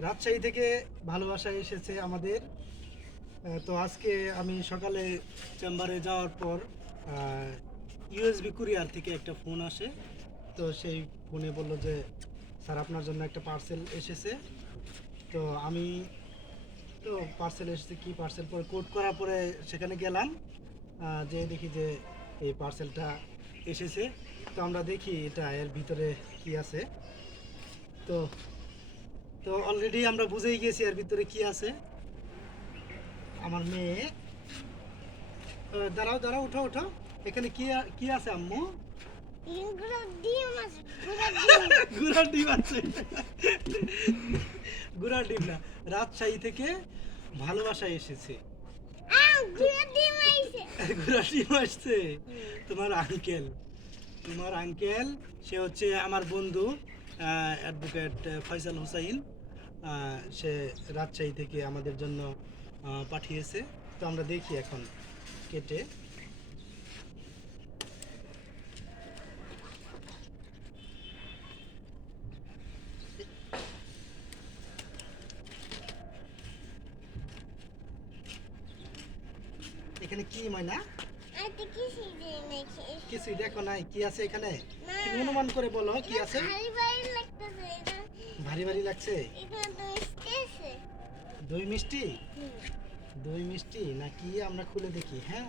রাজশাহী থেকে ভালোবাসা এসেছে আমাদের। তো আজকে আমি সকালে চেম্বারে যাওয়ার পর ইউএসবি কুরিয়ার থেকে একটা ফোন আসে। তো সেই ফোনে বলল যে, স্যার, আপনার জন্য একটা পার্সেল এসেছে। তো আমি, তো পার্সেল এসেছে কি পার্সেল পরে কোড করার পরে সেখানে গেলাম। যে দেখি যে এই পার্সেলটা এসেছে। তো আমরা দেখি এটা এর ভিতরে কি আছে। তো তো অলরেডি আমরা বুঝেই গেছি এর ভিতরে কি আছে। আমার মেয়ে। দাঁড়াও দাঁড়াও উঠো উঠো। এখানে কি কি আছে আম্মু? গুড়ার ডিম আছে গুড়ার ডিম। না রাজশাহী থেকে ভালোবাসা এসেছে। গুড়ার ডিম আসছে। তোমার আঙ্কেল তোমার আঙ্কেল সে হচ্ছে আমার বন্ধু। অ্যাডভোকেট ফয়সাল হুসাইন সে রাজশাহী থেকে আমাদের জন্য পাঠিয়েছে। তো আমরা দেখি এখন কেটে। এখানে কি ময়না? কিছুই দেখো নাই কি আছে এখানে? তুমি অনুমান করে বলো কি আছে? ভারী ভারী লাগছে? দই মিষ্টি দই মিষ্টি? না দই মিষ্টি নাকি আমরা খুলে দেখি হ্যাঁ?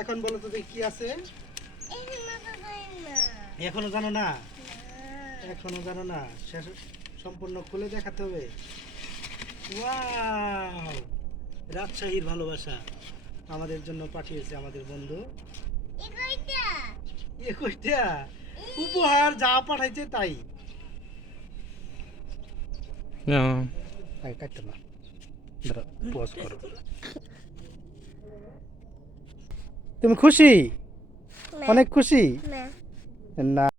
এখন বলো তো দেখি কি আছে। এখানে জানো না। এখনও জানো না? শেষ সম্পূর্ণ খুলে দেখাতে হবে। ওয়াও! রাজশাহীর ভালোবাসা আমাদের জন্য পাঠিয়েছে আমাদের বন্ধু। এ কয়টা এ কইটা উপহার যা পাঠাইছে তাই। কাটতে না। পজ করো। তুমি খুশি? অনেক খুশি? না।